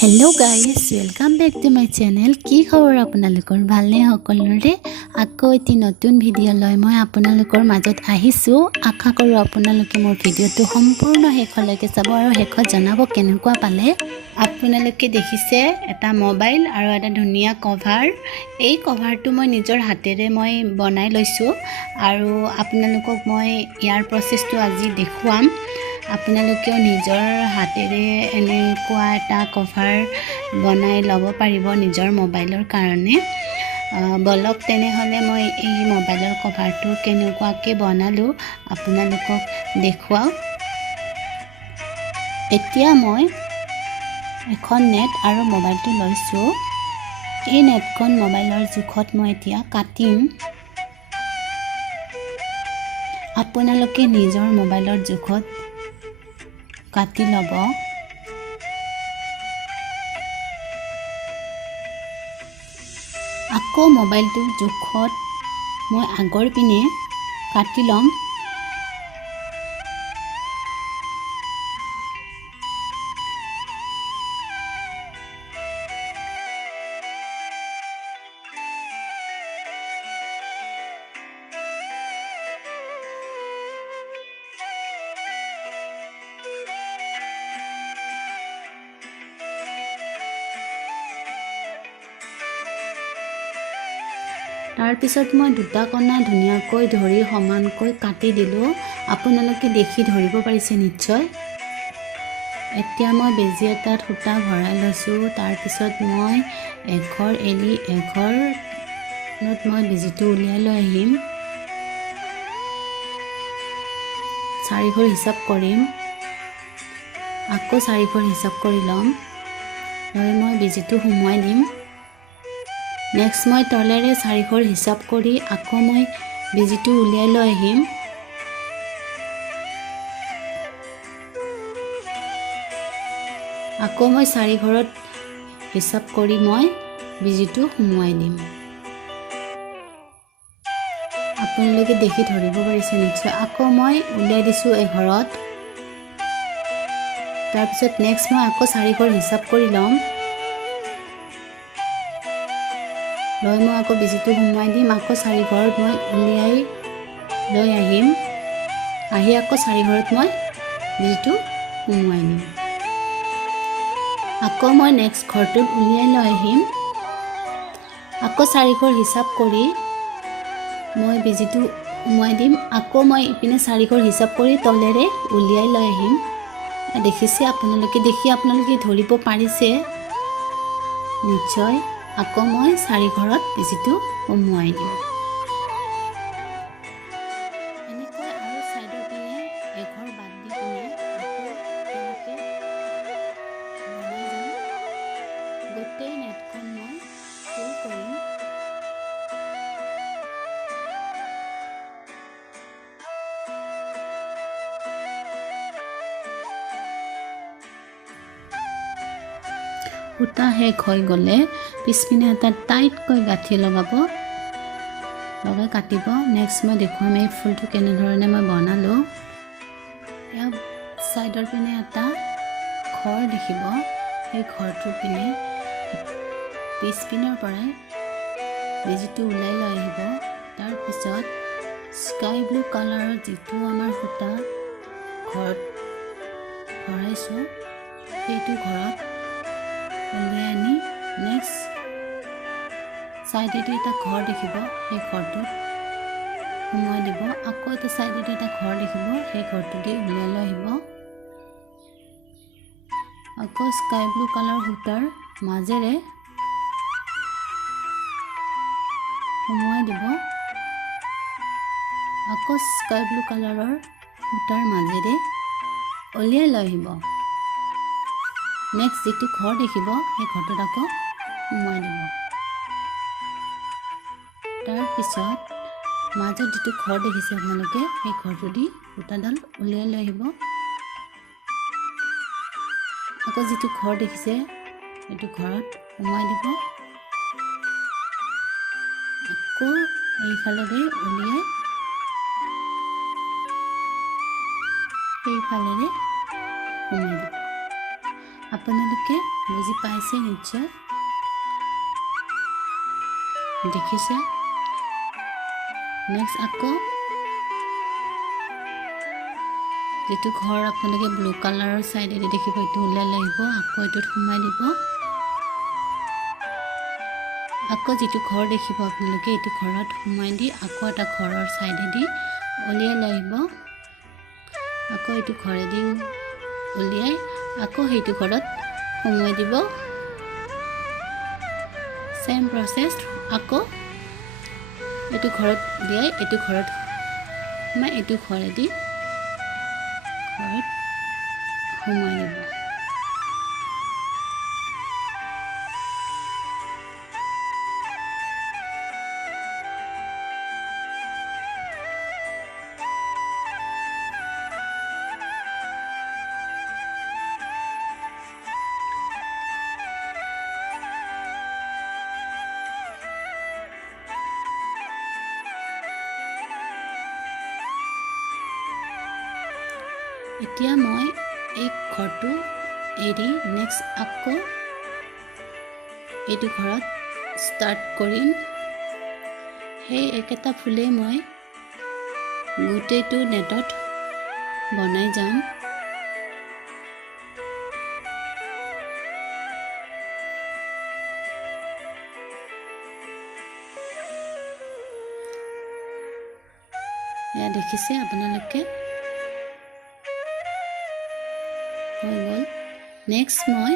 Hello' guys welcome back to my channel. কি খবৰ আপোনালোকৰ? ভালনে সকলোৰে? আকৌ এটি নতুন ভিডিঅ' লৈ মই আপোনালোকৰ মাজত আহিছোঁ। আশা কৰোঁ আপোনালোকে মোৰ ভিডিঅ'টো সম্পূৰ্ণ শেষলৈকে চাব আৰু শেষত জনাব কেনেকুৱা পালে। আপোনালোকে দেখিছে এটা মোবাইল আৰু এটা ধুনীয়া কভাৰ। এই কভাৰটো মই নিজৰ হাতেৰে মই বনাই লৈছোঁ আৰু আপোনালোকক মই ইয়াৰ প্ৰচেছটো আজি দেখুৱাম। আপোনালোকেও নিজৰ হাতেৰে এনেকুৱা এটা কভাৰ বনাই ল'ব পাৰিব নিজৰ মোবাইলৰ কাৰণে। বলক তেনেহ'লে মই এই মোবাইলৰ কভাৰটো কেনেকুৱাকৈ বনালোঁ আপোনালোকক দেখুৱাওঁ। এতিয়া মই এখন নেট আৰু মোবাইলটো লৈছোঁ। এই নেটখন মোবাইলৰ জোখত মই এতিয়া কাটিম। আপোনালোকে নিজৰ মোবাইলৰ জোখত কাটি ল'ব। আকৌ মোবাইলটো জোখত মই আগৰ পিনে কাটি ল'ম। তাৰপিছত মই দুটা কণা ধুনীয়াকৈ ধৰি সমানকৈ কাটি দিলোঁ। আপোনালোকে দেখি ধৰিব পাৰিছে নিশ্চয়। এতিয়া মই বেজি এটাত সূতা ভৰাই লৈছোঁ। তাৰপিছত মই এঘৰ এৰি এঘৰত মই বেজিটো উলিয়াই লৈ আহিম। 4 ঘৰ হিচাপ কৰিম। আকৌ 4 ঘৰ হিচাপ কৰি ল'ম। লৈ মই বেজিটো সোমোৱাই দিম। নেক্সট মই তলেৰে 4 ঘৰ হিচাপ কৰি আকৌ মই বেজিটো উলিয়াই লৈ আহিম। আকৌ মই 4 ঘৰত হিচাপ কৰি মই বেজিটো সোমোৱাই দিম। আপোনালোকে দেখি ধৰিব পাৰিছে নিশ্চয়। আকৌ মই উলিয়াই দিছোঁ এঘৰত। তাৰপিছত নেক্সট মই আকৌ 4 ঘৰ হিচাপ কৰি ল'ম। লৈ মই আকৌ বেজিটো সোমোৱাই দিম। আকৌ 4 ঘৰত মই উলিয়াই লৈ আহিম। আহি আকৌ 4 ঘৰত মই বেজিটো সোমোৱাই দিম। আকৌ মই নেক্সট ঘৰটোত উলিয়াই লৈ আহিম। আকৌ 4 ঘৰ হিচাপ কৰি মই বেজিটো সোমোৱাই দিম। আকৌ মই ইপিনে 4 ঘৰ হিচাপ কৰি তলেৰে উলিয়াই লৈ আহিম। দেখিছে আপোনালোকে? দেখি আপোনালোকে ধৰিব পাৰিছে নিশ্চয়। আকৌ মই 4 ঘৰত বেজিটো সোমোৱাই দিম। এনেকৈ আৰু ছাইডৰ পিনে এঘৰ বাদ দি পিনে আকৌ তেনেকৈ বনাই যাম। গোটেই নেটখন মই ফুল কৰিম। সূতা শেষ হৈ গ'লে পিছপিনে এটা টাইটকৈ গাঁঠি লগাই কাটিব। নেক্সট মই দেখুৱাম এই ফুলটো কেনেধৰণে মই বনালোঁ। ইয়াৰ ছাইডৰ পিনে এটা ঘৰ দেখিব। সেই ঘৰটোৰ পিনে পিছপিনৰ পৰাই বেজিটো ওলাই লৈ আহিব। তাৰপিছত স্কাই ব্লু কালাৰৰ যিটো আমাৰ সূতা ঘৰত ভৰাইছোঁ সেইটো ঘৰত উলিয়াই আনি নেক্সট ছাইডেদি এটা ঘৰ দেখিব। সেই ঘৰটোত সোমোৱাই দিব। আকৌ এটা ছাইডেদি এটা ঘৰ দেখিব। সেই ঘৰটো দি উলিয়াই লৈ আহিব। আকৌ স্কাই ব্লু কালাৰ সূতাৰ মাজেৰে সোমোৱাই দিব। আকৌ স্কাই ব্লু কালাৰৰ সূতাৰ মাজেৰে উলিয়াই লৈ আহিব। নেক্সট যিটো ঘৰ দেখিব সেই ঘৰটোত আকৌ সোমোৱাই দিব। তাৰপিছত মাজত যিটো ঘৰ দেখিছে আপোনালোকে সেই ঘৰটো দি সূতাডাল উলিয়াই লৈ আহিব। আকৌ যিটো ঘৰ দেখিছে সেইটো ঘৰত সোমোৱাই দিব। আকৌ এইফালেৰে উলিয়াই সেইফালেৰে সোমাই দিব। আপোনালোকে বুজি পাইছে নিশ্চয় দেখিছে নেক্সট আকৌ যেটো ঘৰ আপোনালোকে ব্লু কালাৰৰ সাইডেদি দেখিব এটো উলাই লাগিব আকৌ এটোত সোমাই দিব আকৌ যেটো ঘৰ দেখিব আপোনালোকে এটো ঘৰত সোমাই দি আকৌ এটা ঘৰৰ সাইডেদি উলিয়াই লাগিব আকৌ এটো ঘৰেদি উলিয়াই আকৌ হেতু ঘৰত সোমাই দিব সেম প্ৰসেস আকৌ এটো ঘৰত দিয়াই এটো ঘৰত সোমাই এটো ঘৰেদি ঘৰত সোমাই দিব এতিয়া মই এই ঘৰটো এৰি নেক্সট আকৌ এইটো ঘৰত স্টাৰ্ট কৰিম সেই একেটা ফুলে মই গোটেইটো নেটত বনাই যাম এয়া দেখিছে আপোনালোকে নেক্সট মই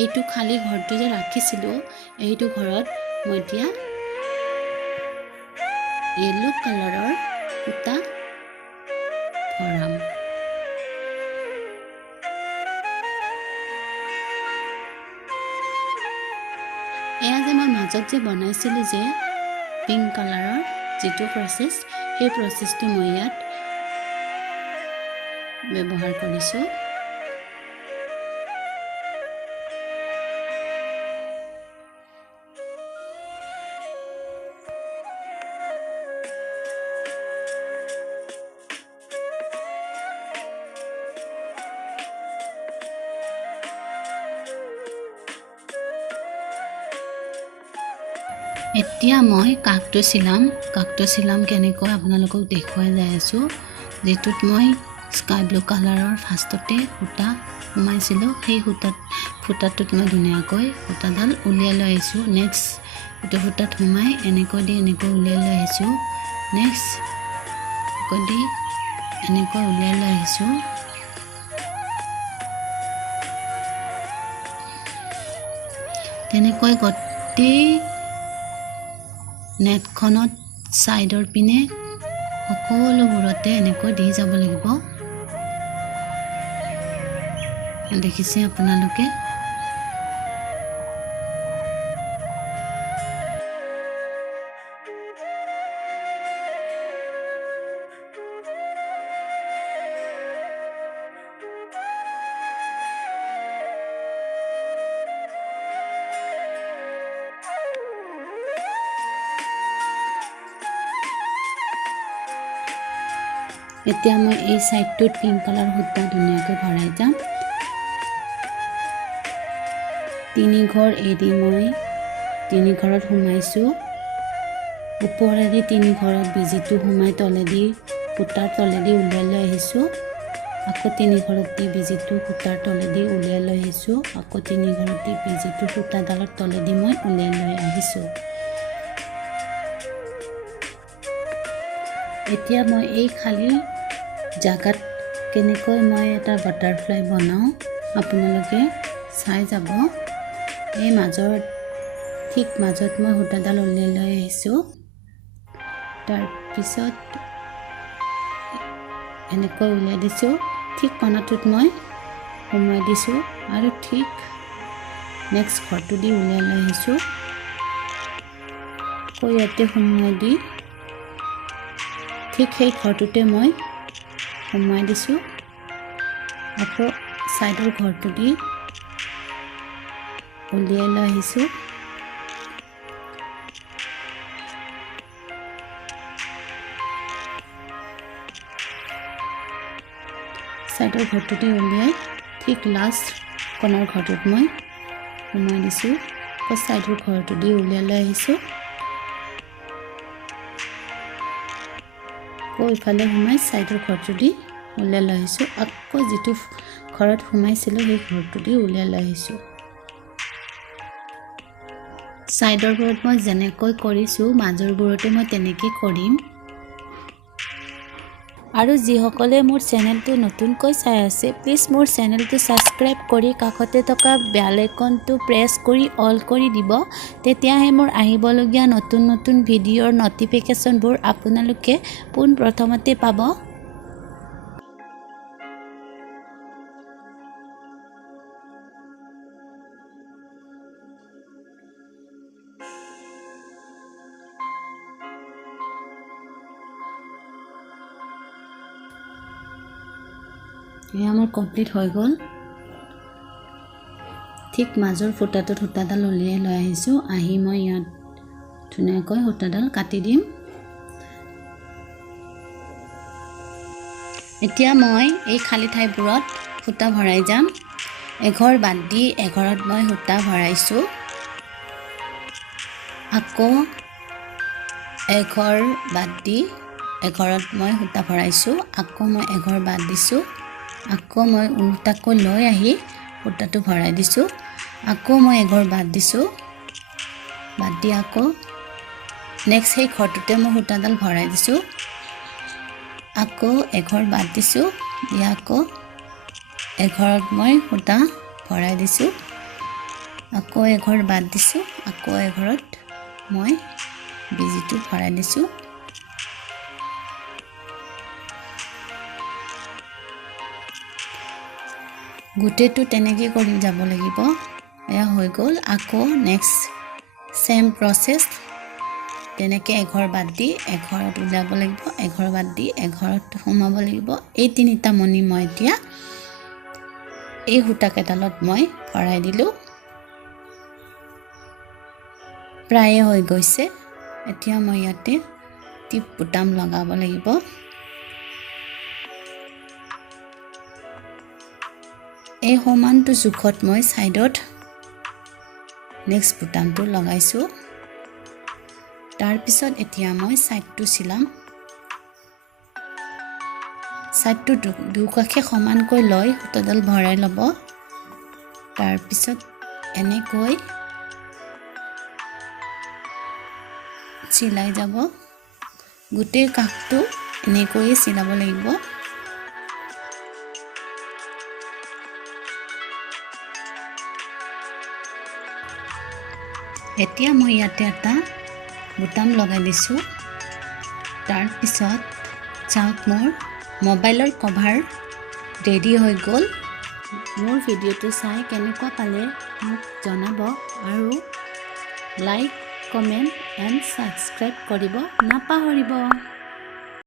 এইটো খালি ঘৰটো যে ৰাখিছিলো এইটো ঘৰত মই এতিয়া ইয়েলো কালাৰৰ সূতা ভৰাম এয়া যে মই মাজত যে বনাইছিলো যে পিংক কালাৰৰ যেটো প্ৰসেস সেই প্ৰসেসটো মই ইয়াত ব্যৱহাৰ কৰিছো এতিয়া মই কাকটো চিলাম কেনেকৈ আপোনালোকক দেখুৱাই যাই আছো যেটোত মই স্কাই ব্লু কালাৰৰ ফাৰ্ষ্টতে সূতা সোমাইছিলো সেই সূতাটোত মই ধুনীয়াকৈ সূতাডাল উলিয়াই লৈ আহিছো নেক্সট এটো সূতাত সোমাই এনেকৈ দি এনেকৈ উলিয়াই লৈ আহিছো নেক্সট কদি এনেকৈ উলিয়াই লৈ আহিছো তেনেকৈ গটি নেটখনত সাইডৰ পিনে সকলোবোৰতে এনেকৈ দি যাব লাগিব দেখিছে আপোনালোকে এতিয়া মই এই সাইডটোত পিংক কালাৰ সূতা ধুনীয়াকৈ ভৰাই যাম তিনি ঘৰ এৰি মই তিনি ঘৰত সোমাইছো ওপৰেদি তিনি ঘৰত বিজিটো সোমাই তলেদি সূতাৰ তলেদি উলিয়াই লৈ আহিছো আকৌ তিনি ঘৰত দি বিজিটো সূতাৰ তলেদি উলিয়াই লৈ আহিছো আকৌ তিনি ঘৰত দি বিজিটো সূতাডালৰ তলেদি মই উলিয়াই লৈ আহিছো এতিয়া মই এই খালি জাগাত কেনেকৈ মই এটা বাটাৰফ্লাই বনাও আপোনালোকে চাই যাব এই মাজৰ ঠিক মাজত মই সূতাডাল উলিয়াই লৈ আহিছো তাৰ পিছত এনেকৈ উলিয়াই দিছো ঠিক কোণাটোত মই সোমাই দিছো আৰু ঠিক নেক্সট ঘৰটো দি উলিয়াই লৈ আহিছো ইয়াতে সোমাই দি ঠিক সেই ঘৰটোতে মই সোমাই দিছো আকৌ সাইডৰ ঘৰটো দি উলিয়াই লৈ আহিছো সাইডৰ ঘৰটো দি উলিয়াই ঠিক লাষ্ট কোণৰ ঘৰটোত মই সোমাই দিছোঁ আকৌ চাইডৰ ঘৰটো দি উলিয়াই লৈ আহিছোঁ আকৌ ইফালে সোমাই চাইডৰ ঘৰটো দি উলিয়াই লৈ আহিছোঁ আকৌ যিটো ঘৰত সোমাইছিলোঁ সেই ঘৰটো দি উলিয়াই লৈ আহিছোঁ সাইডৰ বোৰত মই যেনেকৈ কৰিছো মাজৰ বোৰতে মই তেনেকৈ কৰিম আৰু যিসকলে মোৰ চেনেলটো নতুনকৈ চাই আছে প্লিজ মোৰ চেনেলটো সাবস্ক্ৰাইব কৰি কাষতে থকা বেল আইকনটো প্ৰেছ কৰি অল কৰি দিব তেতিয়াহে মোৰ আহিবলগীয়া নতুন নতুন ভিডিঅ'ৰ নটিফিকেশনবোৰ আপোনালোকে পোন প্ৰথমতে পাব এয়া মোৰ কমপ্লিট হৈ গ'ল ঠিক মাজৰ ফুটাটোত সূতাডাল উলিয়াই লৈ আহিছোঁ আহি মই ইয়াত ধুনীয়াকৈ সূতাডাল কাটি দিম এতিয়া মই এই খালি ঠাইবোৰত সূতা ভৰাই যাম এঘৰ বাদ দি এঘৰত মই সূতা ভৰাইছোঁ আকৌ এঘৰ বাদ দি এঘৰত মই সূতা ভৰাইছোঁ আকৌ মই এঘৰ বাদ দিছোঁ আকৌ মই উল্টাকৈ লৈ আহি সূতাটো ভৰাই দিছোঁ আকৌ মই এঘৰ বাদ দিছোঁ বাদ দি আকৌ নেক্সট সেই ঘৰটোতে মই সূতাডাল ভৰাই দিছোঁ আকৌ এঘৰ বাদ দিছোঁ আকৌ এঘৰত মই সূতা ভৰাই দিছোঁ আকৌ এঘৰ বাদ দিছোঁ আকৌ এঘৰত মই বিজিটো ভৰাই দিছোঁ গুটেটো তেনেকৈ কৰি যাব লাগিব এয়া হৈ গ'ল আকৌ নেক্সট সেম প্ৰসেস তেনেকৈ এঘৰ বাদ দি এঘৰত উলাব লাগিব এঘৰ বাদ দি এঘৰত সোমাব লাগিব এই তিনিটা মণি মই এতিয়া এই সূতা কেইডালত মই ভৰাই দিলোঁ প্ৰায় হৈ গৈছে এতিয়া মই ইয়াতে টিপ বুটাম লগাব লাগিব এই সমানটো জোখত মই সাইডত নেক্সট বুটামটো লগাইছোঁ তাৰ পিছত এতিয়া মই সাইডটো চিলাম সাইডটো দুকাষে সমানকৈ লৈ সূতাডাল ভৰাই ল'ব তাৰ পিছত এনেকৈ চিলাই যাব গোটেই কাষটো এনেকৈ চিলাব লাগিব এতিয়া মই ইয়াতে এটা বুটাম লগাই দিছোঁ তাৰ পিছত চাওক মোৰ মোবাইলৰ কভাৰ ৰেডি হৈ গ'ল মোৰ ভিডিঅ'টো চাই কেনেকুৱা পালে মোক জনাব আৰু লাইক কমেন্ট এণ্ড সাবস্ক্ৰাইব কৰিব নাপাহৰিব